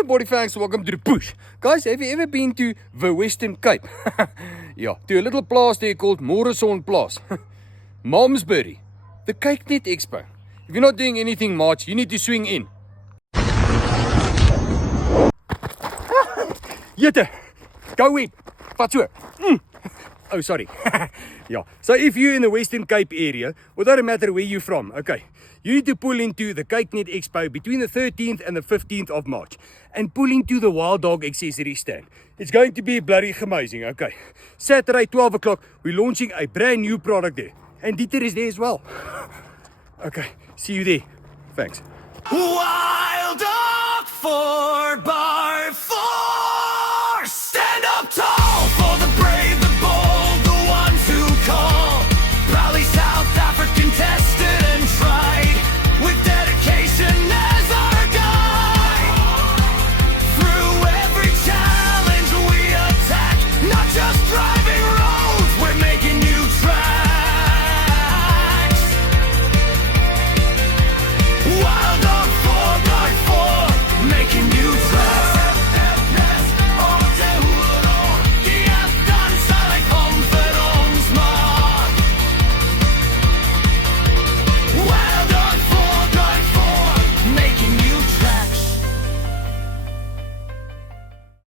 Hello body fans, welcome to the push. Guys, have you ever been to the Western Cape? Yeah, to a little place there called Morrison Place. Malmesbury, the Cakenet Expo. If you're not doing anything much, you need to swing in. Jette, go in. Vat so. Oh, sorry. Yeah. So if you're in the Western Cape area, well, doesn't matter where you're from, okay, you need to pull into the Cakenet Expo between the 13th and the 15th of March and pull into the Wild Dog accessory stand. It's going to be bloody amazing, okay. Saturday, 12 o'clock, we're launching a brand new product there. And Dieter is there as well. Okay, see you there. Thanks. Wild Dog!